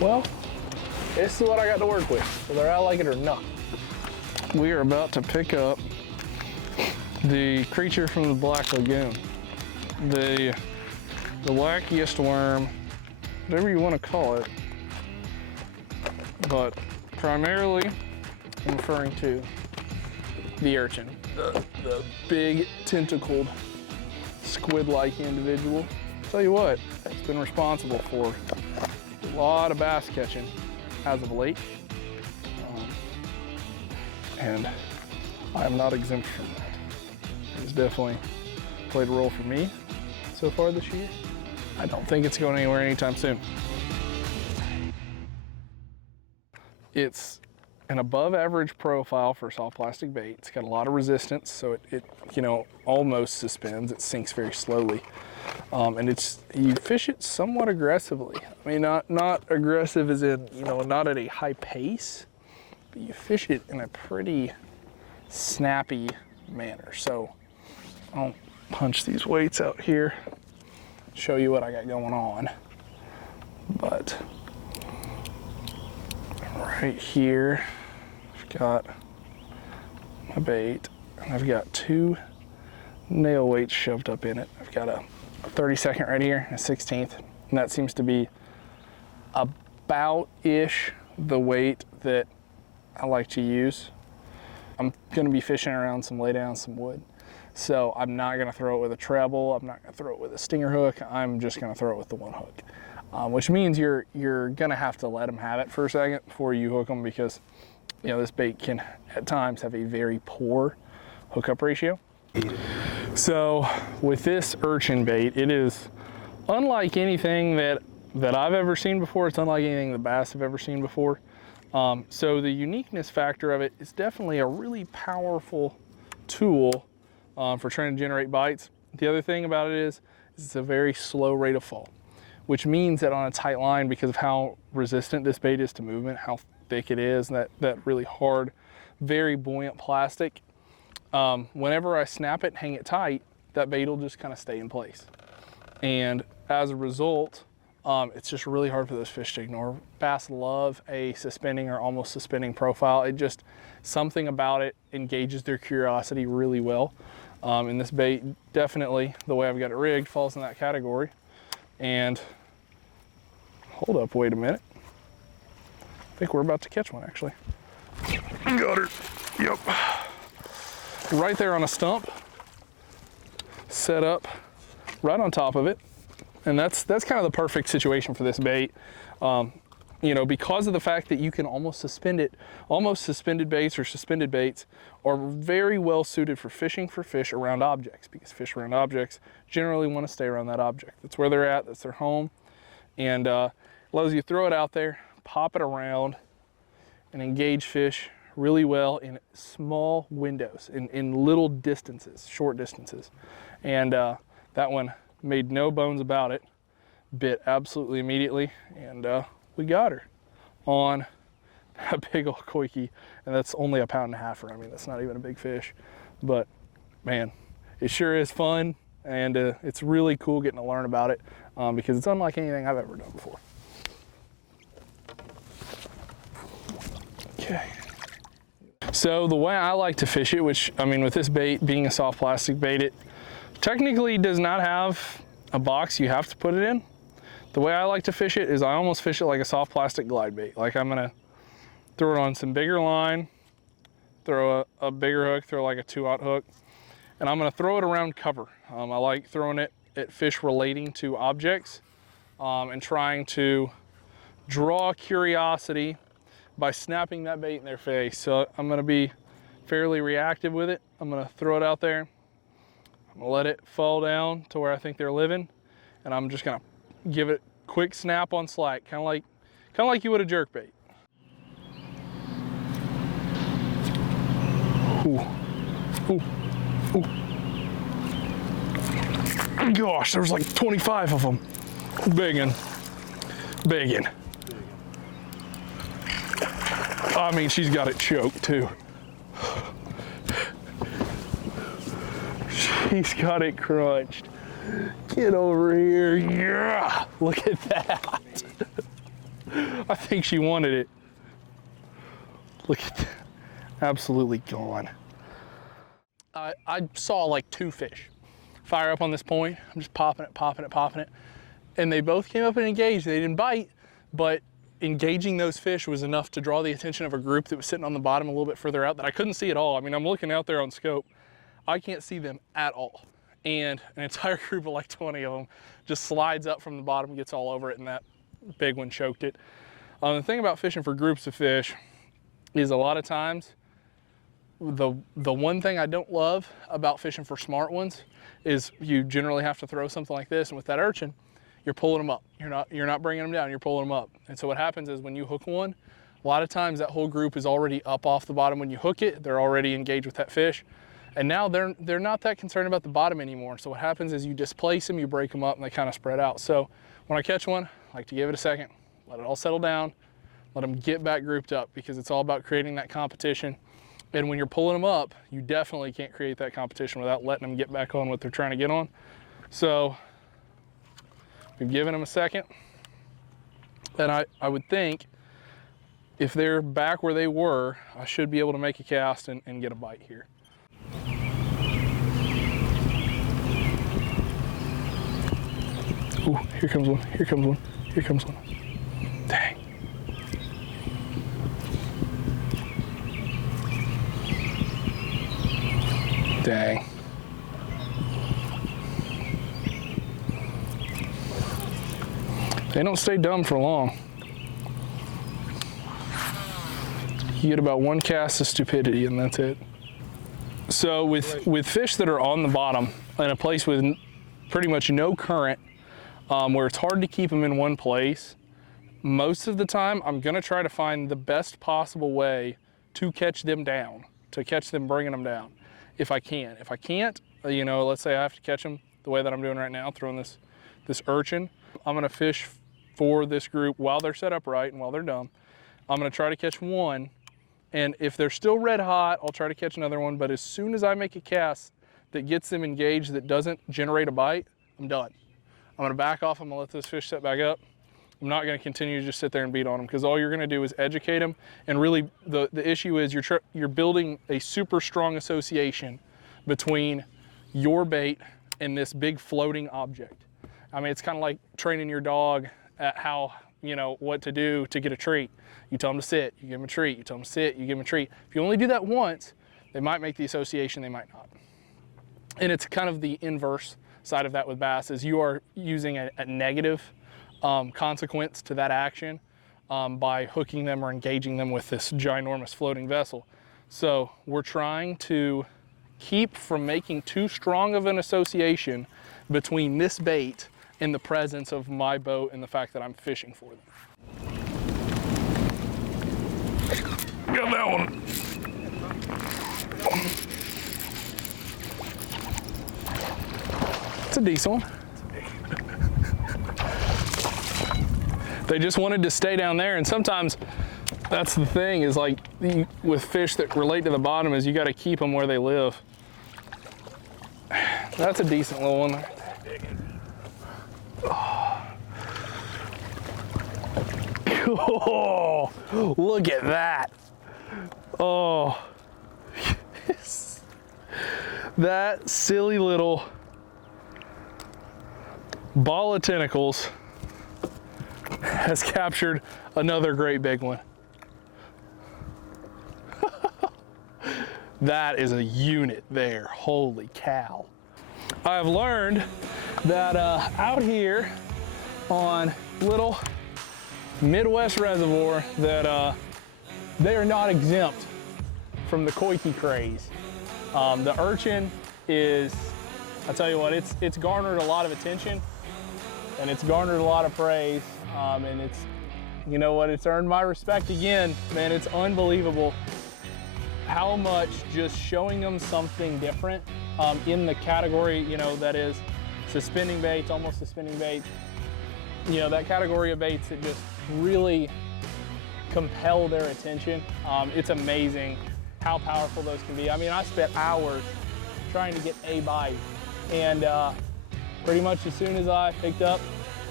Well, this is what I got to work with, whether I like it or not. We are about to pick up the creature from the Black Lagoon. The wackiest worm, whatever you want to call it. But primarily, I'm referring to the urchin, the big tentacled squid-like individual. Tell you what, it's been responsible for a lot of bass catching as of late, and I am not exempt from that. It's definitely played a role for me so far this year. I don't think it's going anywhere anytime soon. It's an above average profile for soft plastic bait. It's got a lot of resistance, so it you know, almost suspends. It sinks very slowly. And you fish it somewhat aggressively. I mean, not aggressive as in, you know, not at a high pace, but you fish it in a pretty snappy manner. So I'll punch these weights out here, show you what I got going on. But right here, I've got my bait, and I've got 2 nail weights shoved up in it. I've got a 32nd right here, a 16th, and that seems to be about-ish the weight that I like to use. I'm gonna be fishing around some laydowns, some wood, so I'm not gonna throw it with a treble, I'm not gonna throw it with a stinger hook, I'm just gonna throw it with the 1 hook. Which means you're gonna have to let them have it for a second before you hook them, because you know this bait can at times have a very poor hookup ratio. So with this urchin bait, it is unlike anything that I've ever seen before. It's unlike anything the bass have ever seen before. So the uniqueness factor of it is definitely a really powerful tool for trying to generate bites. The other thing about it is it's a very slow rate of fall, which means that on a tight line, because of how resistant this bait is to movement, how thick it is, and that really hard, very buoyant plastic, whenever I snap it and hang it tight, that bait will just kind of stay in place. And as a result, it's just really hard for those fish to ignore. Bass love a suspending or almost suspending profile. It just, something about it engages their curiosity really well. And this bait definitely, the way I've got it rigged, falls in that category. And hold up, wait a minute. I think we're about to catch one, actually. Got her, yep. Right there on a stump, set up right on top of it. And that's kind of the perfect situation for this bait. You know, because of the fact that you can almost suspend it, almost suspended baits or suspended baits are very well suited for fishing for fish around objects, because fish around objects generally want to stay around that object. That's where they're at, that's their home. And allows you to throw it out there, pop it around, and engage fish really well in small windows, in little distances, short distances. And that one made no bones about it, bit absolutely immediately, and we got her on a big old Coike, and that's only 1.5 pounds for, I mean, that's not even a big fish, but man, it sure is fun, and it's really cool getting to learn about it, because it's unlike anything I've ever done before. Okay. So the way I like to fish it, which, I mean, with this bait being a soft plastic bait, it technically does not have a box you have to put it in. The way I like to fish it is I almost fish it like a soft plastic glide bait. Like I'm gonna throw it on some bigger line, throw a bigger hook, throw like a 2/0 hook, and I'm gonna throw it around cover. I like throwing it at fish relating to objects and trying to draw curiosity by snapping that bait in their face. So I'm gonna be fairly reactive with it. I'm gonna throw it out there. I'm gonna let it fall down to where I think they're living, and I'm just gonna give it a quick snap on slack, kind of like you would a jerk bait. Ooh, ooh, ooh. Gosh, there's like 25 of them. Biggin. I mean, she's got it choked too. She's got it crunched. Get over here, yeah! Look at that. I think she wanted it. Look at that, absolutely gone. I saw like 2 fish fire up on this point. I'm just popping it. And they both came up and engaged. They didn't bite, but engaging those fish was enough to draw the attention of a group that was sitting on the bottom a little bit further out that I couldn't see at all. I mean, I'm looking out there on scope. I can't see them at all. And an entire group of like 20 of them just slides up from the bottom, gets all over it, and that big one choked it. The thing about fishing for groups of fish is a lot of times, the one thing I don't love about fishing for smart ones is you generally have to throw something like this, and with that urchin, you're pulling them up. You're not bringing them down, you're pulling them up. And so what happens is when you hook one, a lot of times that whole group is already up off the bottom when you hook it. They're already engaged with that fish. And now they're not that concerned about the bottom anymore. So what happens is you displace them, you break them up, and they kind of spread out. So when I catch one, I like to give it a second, let it all settle down, let them get back grouped up, because it's all about creating that competition. And when you're pulling them up, you definitely can't create that competition without letting them get back on what they're trying to get on. So we've given them a second. And I would think if they're back where they were, I should be able to make a cast and get a bite here. Ooh, here comes one, here comes one, here comes one. Dang. Dang. They don't stay dumb for long. You get about 1 cast of stupidity and that's it. So with fish that are on the bottom in a place with pretty much no current, where it's hard to keep them in one place, most of the time I'm gonna try to find the best possible way to catch them down, to catch them bringing them down, if I can. If I can't, you know, let's say I have to catch them the way that I'm doing right now, throwing this urchin, I'm gonna fish for this group while they're set up right and while they're dumb. I'm gonna try to catch one, and if they're still red hot, I'll try to catch another one, but as soon as I make a cast that gets them engaged that doesn't generate a bite, I'm done. I'm gonna back off, I'm gonna let those fish set back up. I'm not gonna continue to just sit there and beat on them, because all you're gonna do is educate them, and really the issue is you're building a super strong association between your bait and this big floating object. I mean, it's kind of like training your dog at how, you know, what to do to get a treat. You tell them to sit, you give them a treat, you tell them to sit, you give them a treat. If you only do that once, they might make the association, they might not. And it's kind of the inverse side of that with bass, is you are using a negative consequence to that action by hooking them or engaging them with this ginormous floating vessel. So we're trying to keep from making too strong of an association between this bait and the presence of my boat and the fact that I'm fishing for them. Got that one. It's a decent one. They just wanted to stay down there, and sometimes that's the thing, is like with fish that relate to the bottom, is you got to keep them where they live. That's a decent little one. Oh, look at that. Oh, yes. That silly little ball of tentacles has captured another great big one. That is a unit there, holy cow. I've learned that out here on little Midwest Reservoir that they are not exempt from the Coike craze. The urchin is, I tell you what, it's garnered a lot of attention and it's garnered a lot of praise, and it's, you know what, it's earned my respect again. Man, it's unbelievable how much just showing them something different in the category, you know, that is suspending baits, almost suspending baits, you know, that category of baits that just really compel their attention. It's amazing how powerful those can be. I mean, I spent hours trying to get a bite, and pretty much as soon as I picked up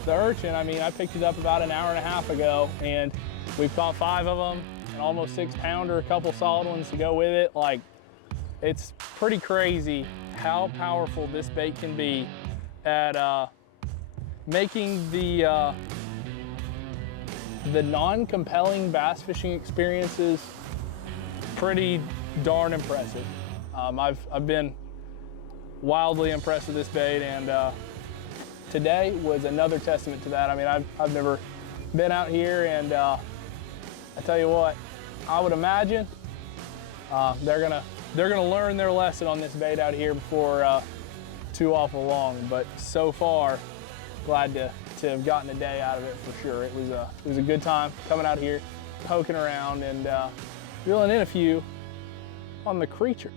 the Urchin, I mean, I picked it up about an hour and a half ago, and we've caught 5 of them, an almost 6-pounder, a couple solid ones to go with it. Like, it's pretty crazy how powerful this bait can be at making the non-compelling bass fishing experiences pretty darn impressive. I've been wildly impressed with this bait, and today was another testament to that. I mean, I've never been out here, and I tell you what, I would imagine they're gonna learn their lesson on this bait out here before too awful long. But so far, glad to have gotten a day out of it for sure. It was a good time coming out here, poking around, and reeling in a few on the creature.